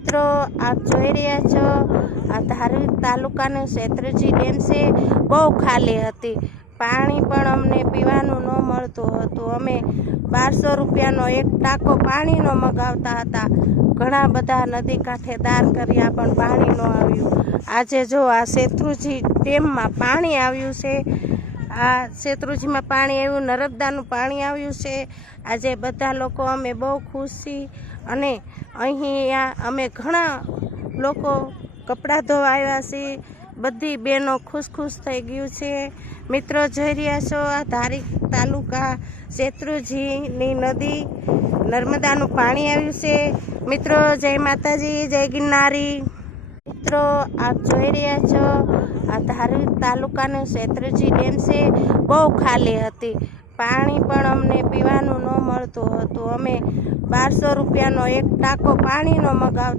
મિત્રો આપ જોઈ રહ્યા છો આ ધારી તાલુકાનું શેત્રુંજી ડેમ છે, બહુ ખાલી હતી. પાણી પણ અમને પીવાનું ન મળતું હતું. અમે 1200 રૂપિયાનો એક ટાંકો પાણીનો મગાવતા હતા. ઘણા બધા નદી કાંઠે દાર કર્યા પણ પાણી ન આવ્યું. આજે જો આ શેત્રુંજી ડેમમાં પાણી આવ્યું છે. આ શેત્રુંજીમાં પાણી આવ્યું, નર્મદાનું પાણી આવ્યું છે. આજે બધા લોકો અમે બહુ ખુશ છીએ અને અહીંયા અમે ઘણા લોકો કપડાં ધોવા આવ્યા છીએ. બધી બહેનો ખુશ થઈ ગયું છે. મિત્રો જોઈ રહ્યા છો આ ધારી તાલુકા શેત્રુંજીની નદી, નર્મદાનું પાણી આવ્યું છે. મિત્રો જય માતાજી, જય ગિરનારી. મિત્રો આપ જોઈ રહ્યા છો આ ધારી તાલુકાનું શેત્રુંજી ડેમ છે, બહુ ખાલી હતી. પાણી પણ અમને પીવાનું ન મળતું હતું. અમે 1200 રૂપિયાનો એક ટાંકો પાણીનો મગાવતા